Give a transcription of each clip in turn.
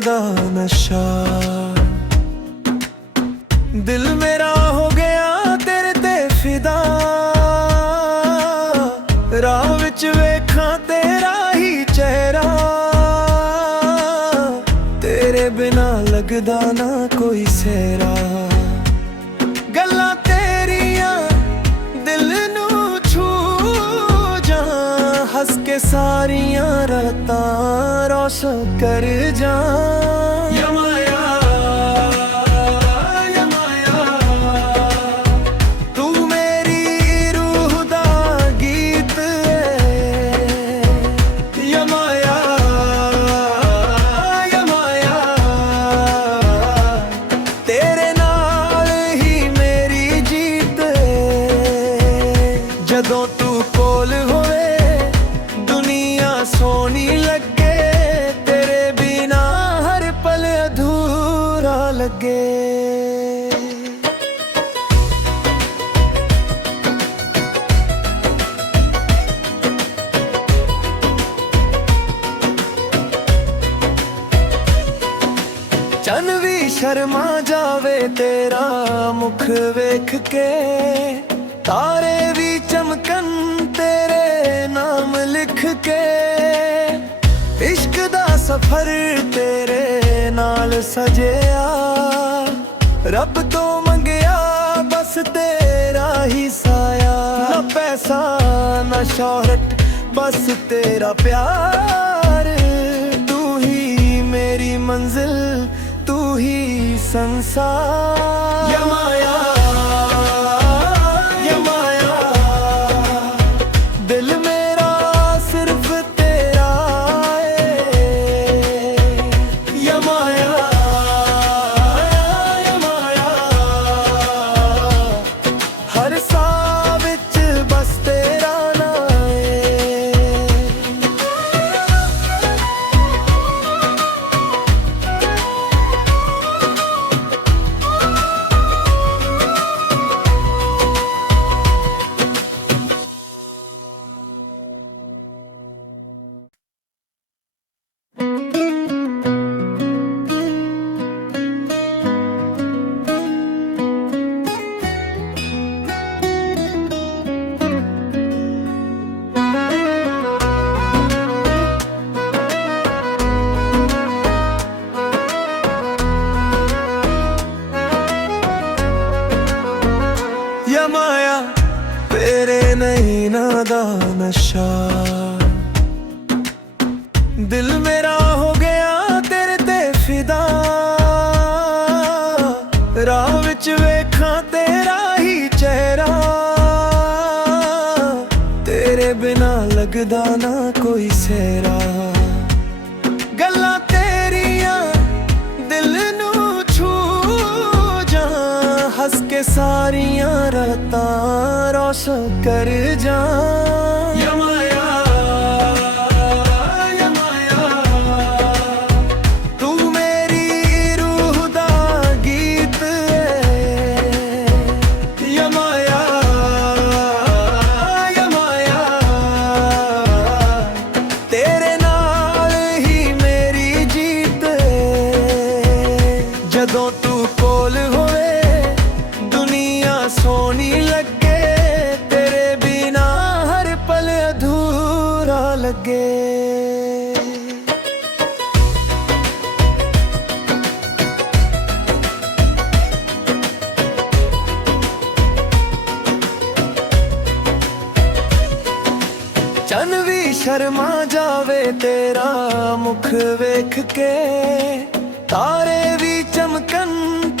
दा नशा। दिल मेरा हो गया तेरे ते फिदा, राह विच वेखां तेरा ही चेहरा। तेरे बिना लगदा ना कोई सेहरा। गल्लां तेरियां दिल नू छू जा, हस के सारियां रातां रोशन कर जा। जदों तू कोल होवे दुनिया सोनी लगे, तेरे बिना हर पल अधूरा लगे। चन भी शर्मा जावे तेरा मुख वेख के, तारे भी चमकन तेरे नाम लिख के। इश्क दा सफर तेरे नाल सजिया, रब तो मंगया बस तेरा ही साया। ना पैसा ना शोहरत बस तेरा प्यार, तू ही मेरी मंजिल तू ही संसार। या माया तेरे नैना दा नशा। दिल मेरा हो गया तेरे ते फिदा, राह विच वेखां तेरा ही चेहरा। तेरे बिना लगदा ना कोई सेहरा। गल्लां तेरियां दिल नू छू जा, हस के सारियां रातां रोशन कर जा। या माया या माया, तू मेरी रूह दा गीत है। या माया या माया, तेरे नाल ही मेरी जीत है। जदों तू कोल होवे दुनिया सोनी लगे, तेरे बिना हर पल अधूरा लगे। चन भी शर्मा जावे तेरा मुख वेख के, तारे भी चमकन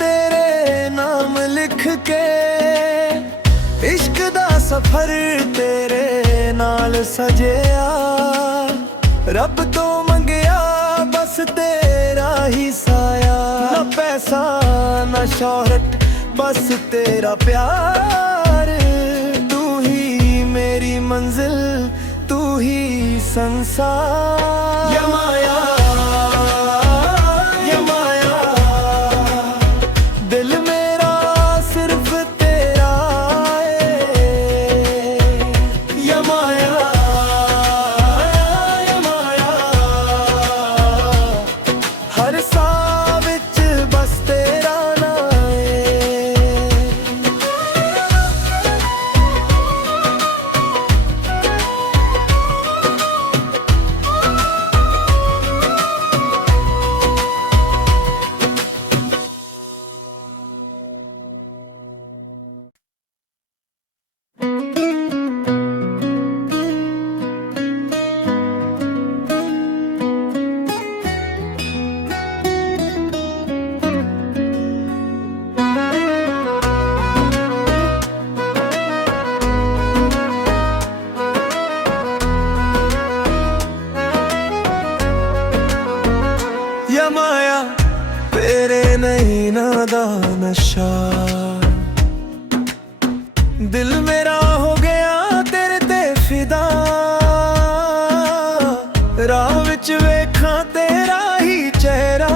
तेरे नाम लिख के। इश्क दा सफर तेरे नाल सजिया, रब तो मंगया बस तेरा ही साया। ना पैसा ना शोहरत बस तेरा प्यार, तू ही मेरी मंजिल तू ही संसार। या माया या माया, दिल मेरा सिर्फ तेरा है। या माया या माया, हर दा नशा। दिल मेरा हो गया तेरे ते फिदा, राह विच वेखां तेरा ही चेहरा,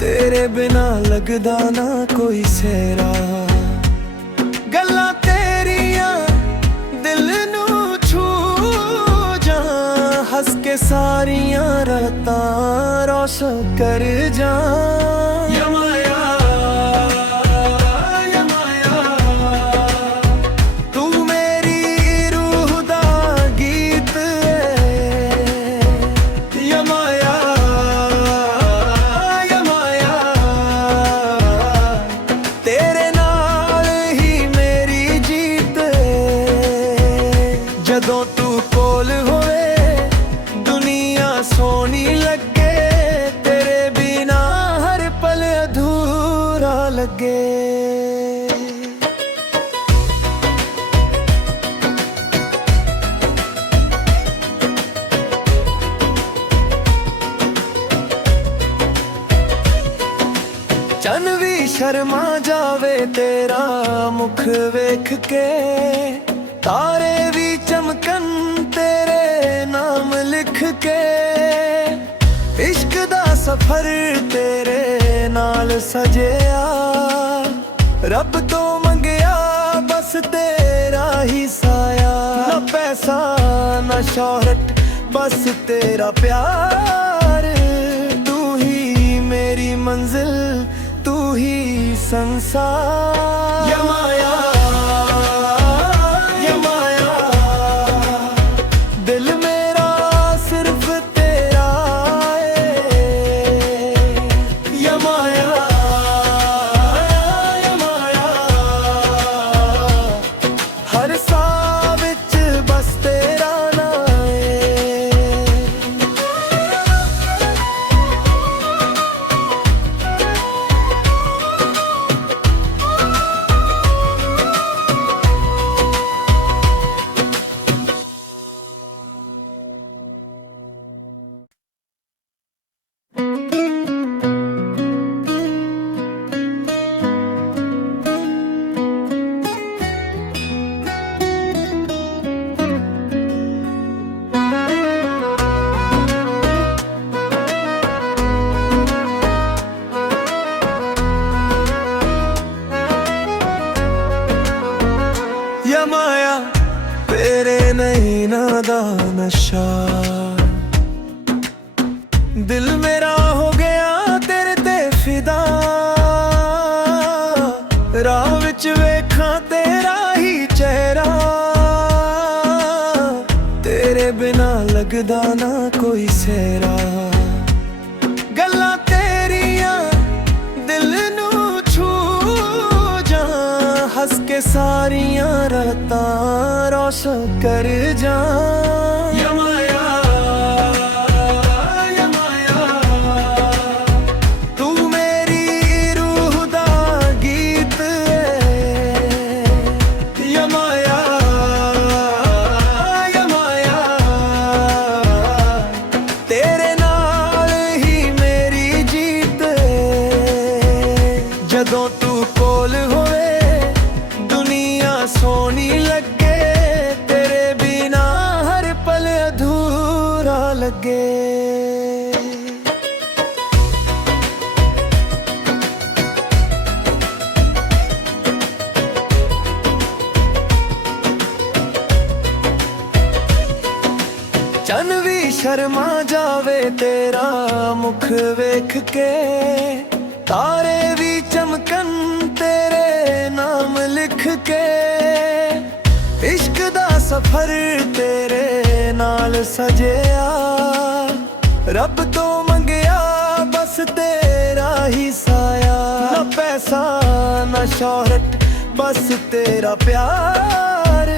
तेरे बिना लगदा ना कोई सेरा। गल्लां तेरियां दिल नू छू जा, हस के सारियां रातां रोशन कर जा। यमाया यमाया तू मेरी रूह दा गीत है। यमाया यमाया तेरे नाल ही मेरी जीत है। जदों तू कोल होवे दुनिया सोनी लगे, तेरे बिना हर पल अधूरा लगे। चन भी शर्मा जावे तेरा मुख वेख के, तारे भी चमकन तेरे नाम लिख के। इश्क दा सफर तेरे नाल सजिया, रब तो मंगया बस तेरा ही साया। ना पैसा ना शोहरत बस तेरा प्यार, तू ही मेरी मंजिल तू ही संसार। यमाया यमाया दिल मेरा सिर्फ तेरा है। यमाया यमाया हर साह विच बस तेरा नाम है। यमाया तेरे नैना दा नशा। दिल मेरा हो गया तेरे ते फिदा, राह विच वेखां तेरा ही चेहरा, तेरे बिना लगदा ना कोई सेरा। गल्लां तेरियां दिल नू छू जा, हस के सारियां रातां रोशन कर जा। यमाया यमाया तू मेरी रूह दा गीत है। यमाया यमाया तेरे नाल ही मेरी जीत है। जदों तू कोल होवे दुनिया सोनी लगे, तेरे बिना हर पल अधूरा लगे। चन भी शर्मा जावे तेरा मुख वेख के, तारे भी चमकन तेरे नाम लिख के। इश्क दा सफर तेरे नाल सजिया, रब तो मंगया बस तेरा ही साया। ना पैसा ना शोहरत बस तेरा प्यार,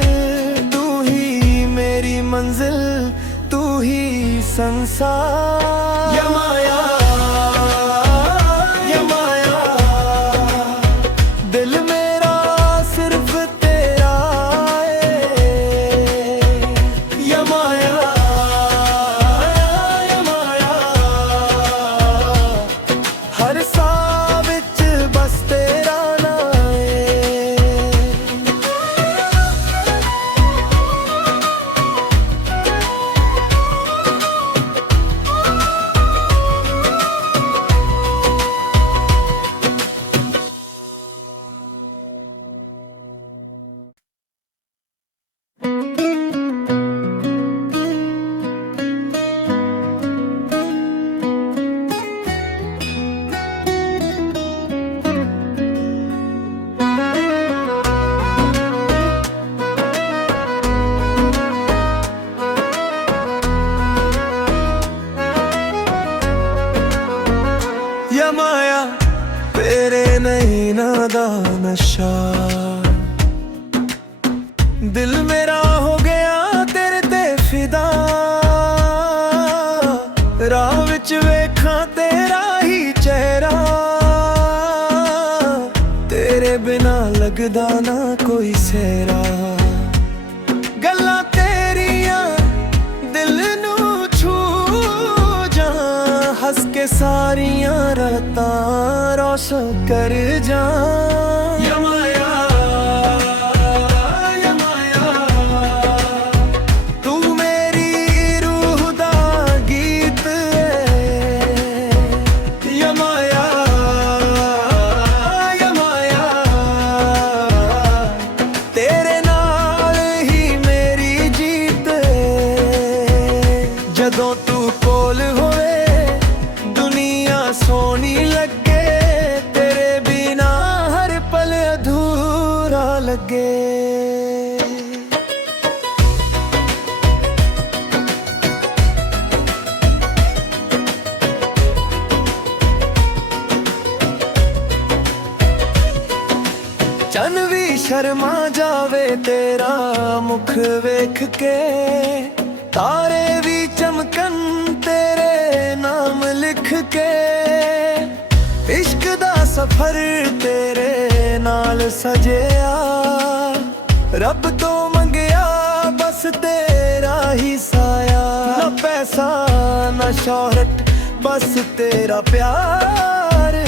तू ही मेरी मंजिल तू ही संसार। यमाया यमाया दिल मेरा सिर्फ तेरा है। यमाया यमाया हर नहीं नादा नशा। दिल मेरा हो गया तेरे ते फिदा, राह विच वेखां तेरा ही चेहरा, तेरे बिना लगदा ना कोई सेरा। गल्लां तेरियां दिल नू छू जा, हस के सारियां रातां रोशन कर जा। यमाया यमाया तू मेरी रूह दा गीत है। यमाया यमाया तेरे नाल ही मेरी जीत है। जदों तू कोल होवे दुनिया सोनी लगे, तेरे बिना हर पल अधूरा लगे। चन भी शर्मा जावे तेरा मुख वेख के, तारे भी चमकन तेरे नाम लिख के। इश्क दा सफर तेरे नाल सजिया, रब तो मंगिया बस तेरा ही साया। ना पैसा ना शोहरत बस तेरा प्यार,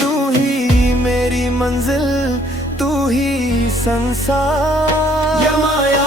तू ही मेरी मंजिल तू ही संसार। यमाया